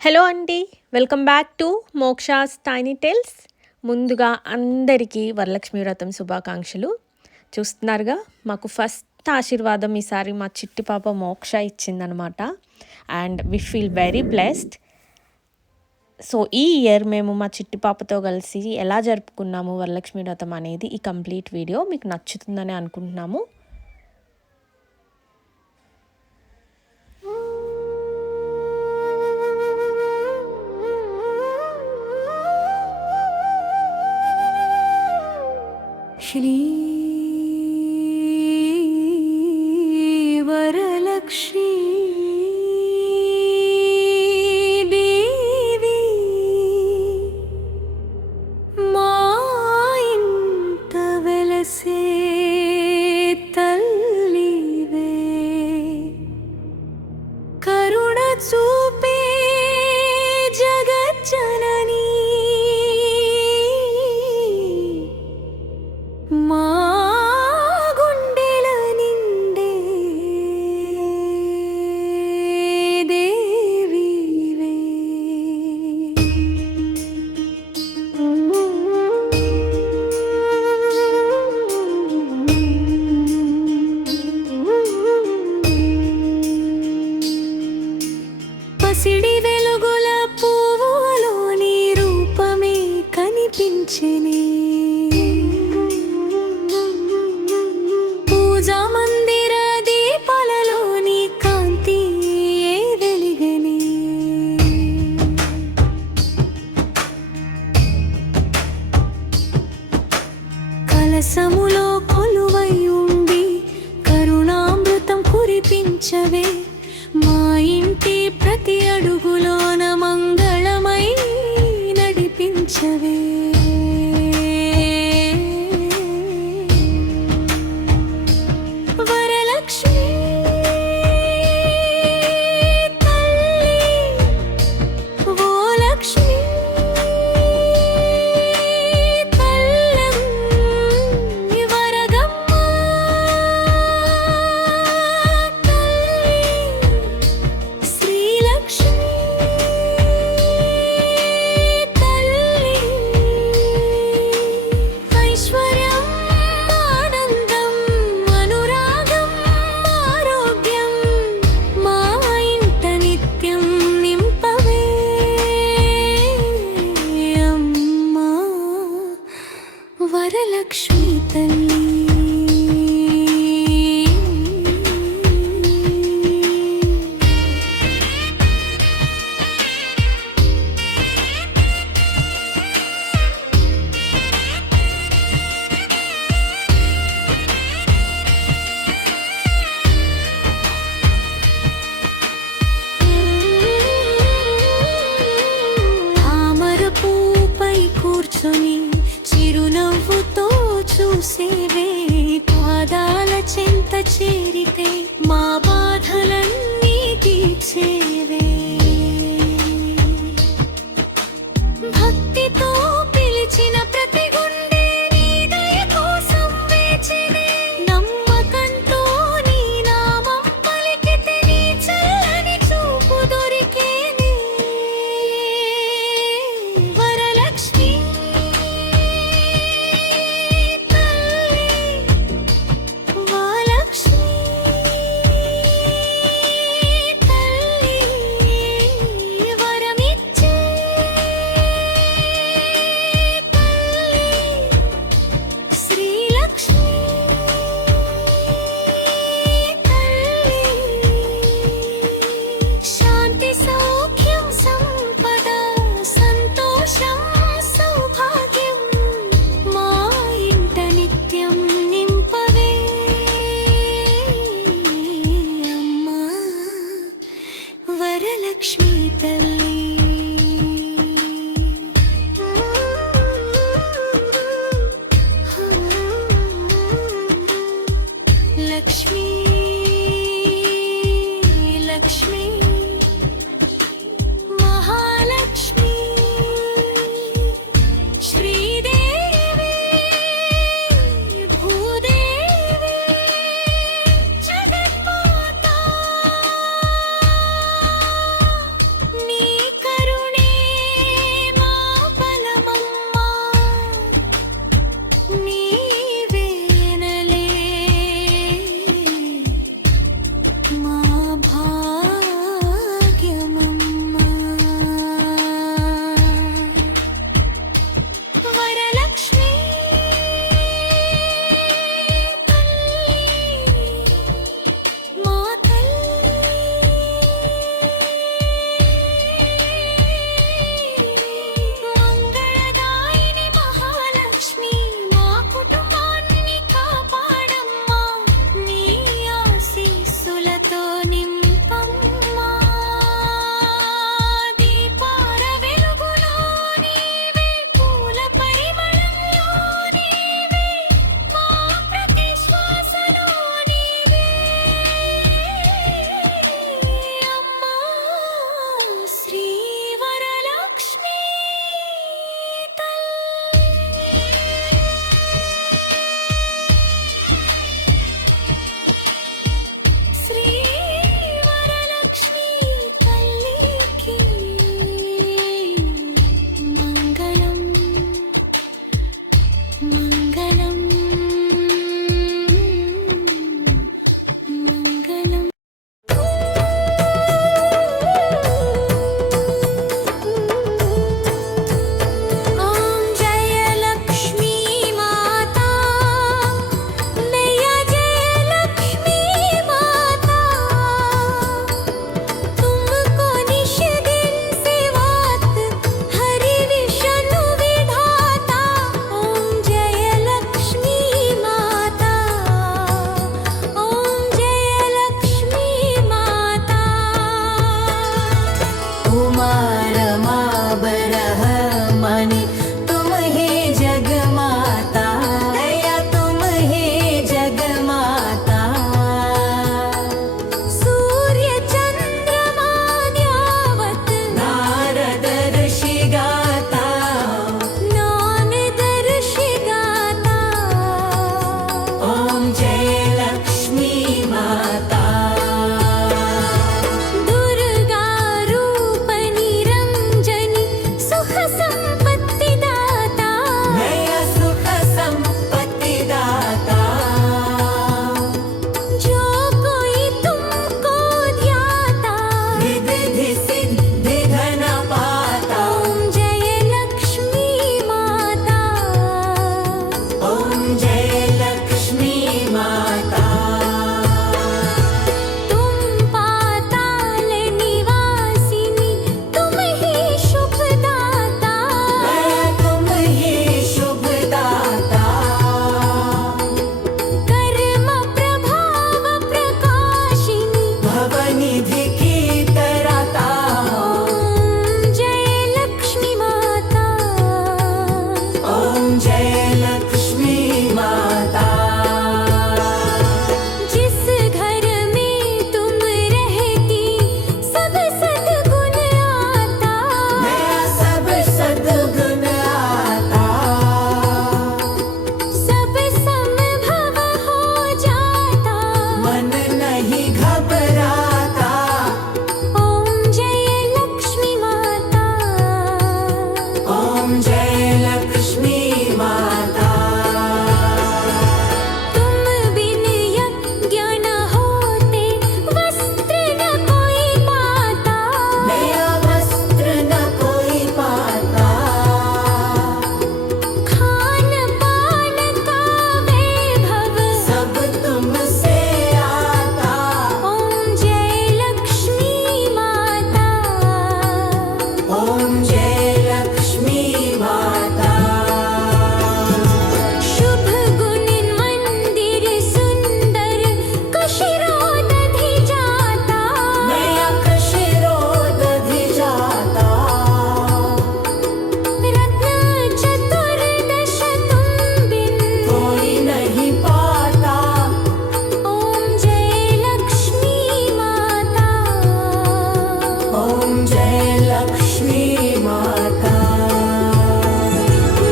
Hello అండి, welcome back to Moksha's tiny tales. ముందుగా అందరికీ వరలక్ష్మి వ్రతం శుభాకాంక్షలు. చూస్తున్నారుగా, మాకు ఫస్ట్ ఆశీర్వాదం ఈసారి మా చిట్టి పాప మోక్ష ఇచ్చిందనమాట. And we feel very blessed. So ఈ ఇయర్ మేము మా చిట్టి పాపతో కలిసి ఎలా జరుపుకున్నాము వరలక్ష్మి వ్రతం అనేది ఈ కంప్లీట్ వీడియో మీకు నచ్చుతుందని అనుకుంటున్నాము. श्री वरलक्ष्मी देवी मा इंट वेलसे तल्लिवे करुण चूपे जगज्जननी మా గుండెల నిండే దేవివే. పసిడి వెలుగుల పువ్వులోని రూపమే కనిపించెనే. మందిర దీపాలలోని కాంతి వెలిగని. కలసములో కొలువై ఉండి కరుణామృతం కురిపించవే. మా ఇంటి ప్రతి అడుగులోన మంగళమై నడిపించవే. వరలక్ష్మి తల్లి తామర పూపై కూర్చొని చిరునవ్వుతో చూసేవే. పాదాల చెంత చేరితే మా బాధలన్నీ తీర్చేవే. భక్తితో పిలిచిన ప్రతి గుండె నీ దయ కోసం వేచెనే. నమ్మకంతో నీ నామం పలికితే నీ చల్లని చూపు దొరికేనే. వరలక్ష్మి వరలక్ష్మి తల్లి లక్ష్మీ లక్ష్మీ మహాలక్ష్మి శ్రీదేవి భూదేవి జగన్మాత నీ उमा रमा बरहमणि तुम ही जगमाता, या तुम ही जगमाता। सूर्य चंद्रमा द्यावत नारद ऋषि गाता, नारद ऋषि गाता। ओम जय लक्ष्मी माता। दुर्गा रूप निरंजनी सुख संपत्ति दाता, नया सुख संपत्ति दाता। जो कोई तुमको ध्याता, रिद्धि सिद्धि धन पाता। ओम जय लक्ष्मी माता, ओम जय लक्ष्मी माता। तुम पाताल निवासिनी तुम ही शुभ दाता, तुम ही शुभ दाता। कर्म प्रभाव प्रकाशिनी भवनिधि की तराता। ओम जय लक्ष्मी माता, ओम जय लक्ष्मी माता। जिस घर में तुम रहती सब सद्गुण आता, नया सब सद्गुण आता। सब संभव हो जाता, मन नहीं घबराता। ओम जय लक्ष्मी माता, ओम जय लक्ष्मी माता। तुम बिन यज्ञ न होते, वस्त्र न कोई पाता, नया वस्त्र न कोई पाता। खान पान का वैभव सब तुमसे आता। ओम जय लक्ष्मी माता, ओम जय लक्ष्मी माता। शुभ गुण मंदिर सुंदर कशिरोदधि जाता, नया कशिरोदधि जाता। रत्न चतुर्दश तुम बिन कोई नहीं पाता। ओम जय लक्ष्मी माता, ओम जय लक्ष्मी माता।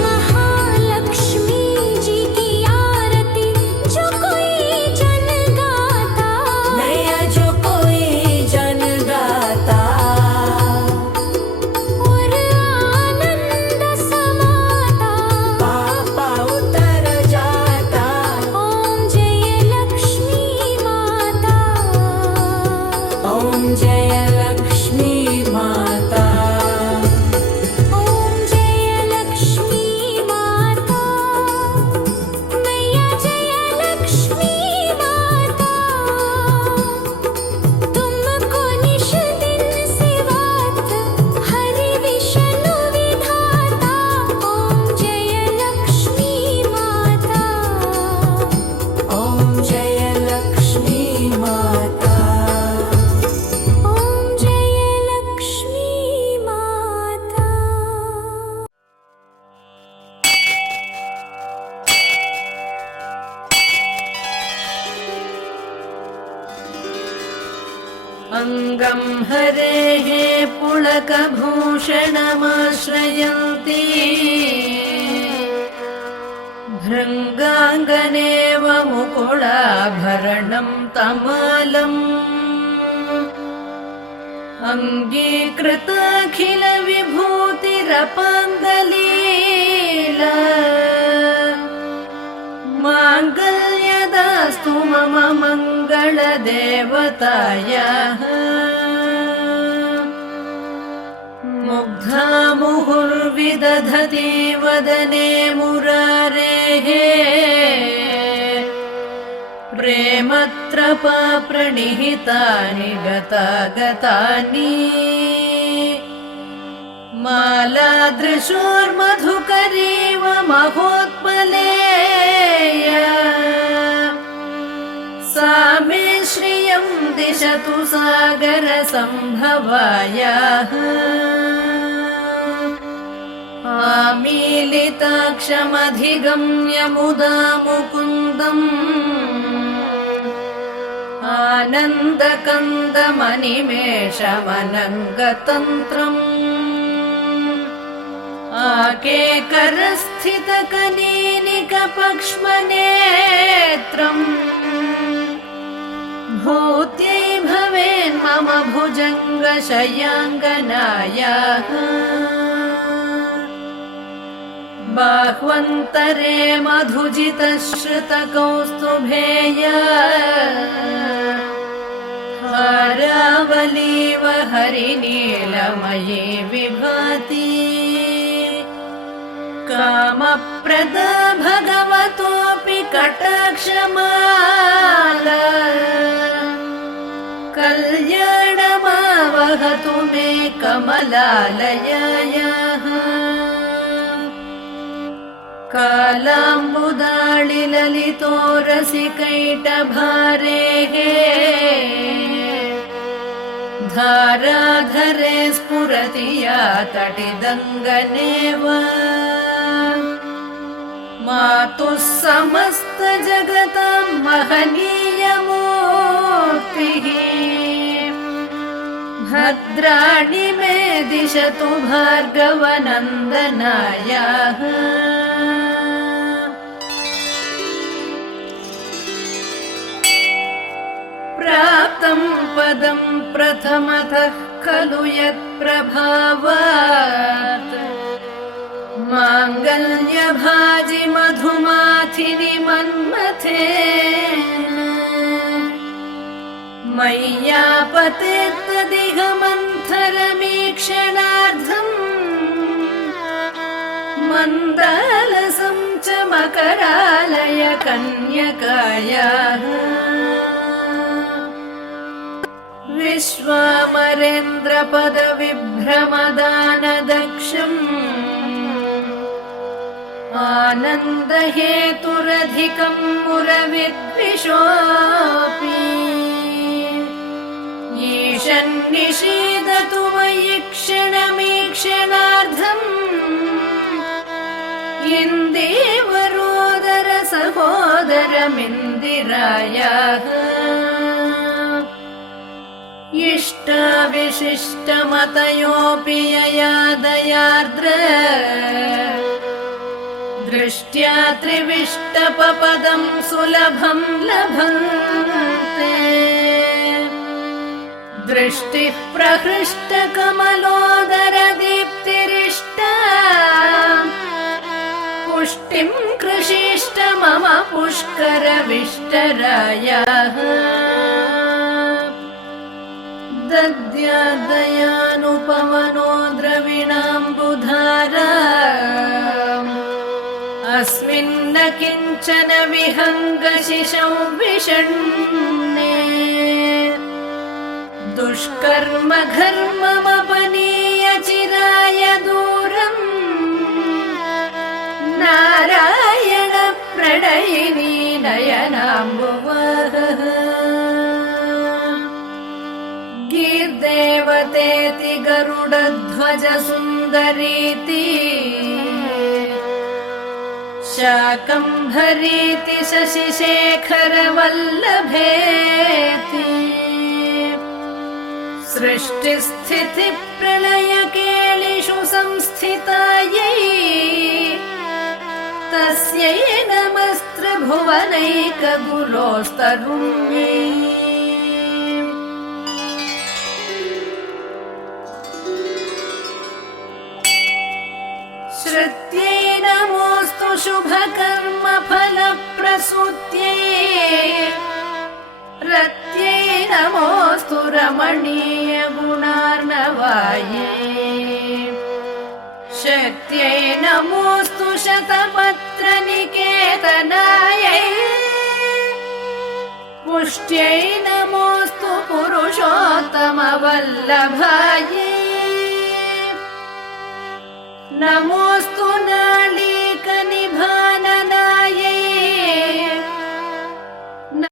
महालक्ष्मी जी की आरती जो कोई जन गाता, नया जो कोई जन गाता। और आनंद समाता, पापा उतर जाता। ओम जय लक्ष्मी माता, ओम जय लक्ष्मी माता। ओम जय लक्ष्मी माता, मैया जय लक्ष्मी माता। तुमको निश दिन सेवात हरि विष्णु विधाता। ओम जय लक्ष्मी माता, ओम जय लक्ष्मी माता। ओम जय लक्ष्मी माता। अंगं हरेः पुलकभूषणमाश्रयन्ती भृङ्गाङ्गनेव मुकुलाभरणं तमालम् अङ्गीकृताखिलविभूतिरपाङ्गलीला माङ्गल्यदास्तु मम मङ्गलदेवतायाः मुग्धा मुहुर्विदधति वदने मुरारेः प्रेमत्रपा प्रणिहितानि गतागतानि मालादृशोर्मधुकरीव महोत्पलेया सा मे श्रियं दिशतु दिशतु सागरसम्भवायाः आमीलिताक्षमधिगम्य मुदा मुकुन्दम् आनन्दकन्दमनिमेषमनङ्गतन्त्रम् आकेकरस्थितकनीनिकपक्ष्मनेत्रम् भूत्यै भवेन्मम भुजङ्गशयाङ्गनायाः बाह्वन्तरे मधुजितश्रुतकौस्तुभेय हारावलीव हरिनीलमयी विभाति कामप्रदा भगवतोऽपि कटाक्षमाला कल्याणमावहतु मे कमलालयायाः कालाम्बुदाळिललितोरसिकैटभारेः धाराधरे स्फुरति या तटिदङ्गनेव मातुः समस्तजगतां महनीयमूर्तिः भद्राणि मे दिशतु भार्गवनन्दनायाः प्राप्तं पदं प्रथमतः खलु यत्प्रभावात् माङ्गल्यभाजि मधुमाथिनि मन्मथेन मय्यापतेत्तदिह मन्थरमीक्षणार्धम् मन्दालसं च मकरालय कन्यकायाः विश्वामरेन्द्रपदविभ्रमदानदक्षम् आनन्दहेतुरधिकं मुरविद्विषोऽपि ईशन्निषीदतु मयि क्षणमीक्षणार्धम् इन्दीवरोदर सहोदरमिन्दिरायाः इष्टाविशिष्टमतयोऽपि यया दयार्द्र दृष्ट्या त्रिविष्टपपदं सुलभं लभन्ते दृष्टिः प्रहृष्टकमलोदरदीप्तिरिष्टा पुष्टिं कृषीष्ट मम पुष्करविष्टरायाः दद्यादयानुपमनो द्रविणाम्बुधारा अस्मिन्न किञ्चन विहङ्गशिशौ विषण्णे दुष्कर्म घर्ममपनीय चिराय दूरम् नारायण प्रणयिनी नयनाम्बुवः गीर्देवतेति गरुडध्वज सुन्दरीति शाकम्भरीति शशिशेखरवल्लभेति सृष्टिस्थितिप्रलयकेलिषु संस्थितायै तस्यै नमस्त्रिभुवनैकगुरोस्तरुण्यै श्रुत्यै नमोऽस्तु शुभकर्मफलप्रसूत्यै रत्यै नमोऽस्तु रमणीयगुणार्णवायै शक्त्यै नमोऽस्तु शतपत्रनिकेतनायै पुष्ट्यै नमोऽस्तु पुरुषोत्तमवल्लभायै नमोऽस्तु नालीकनिभा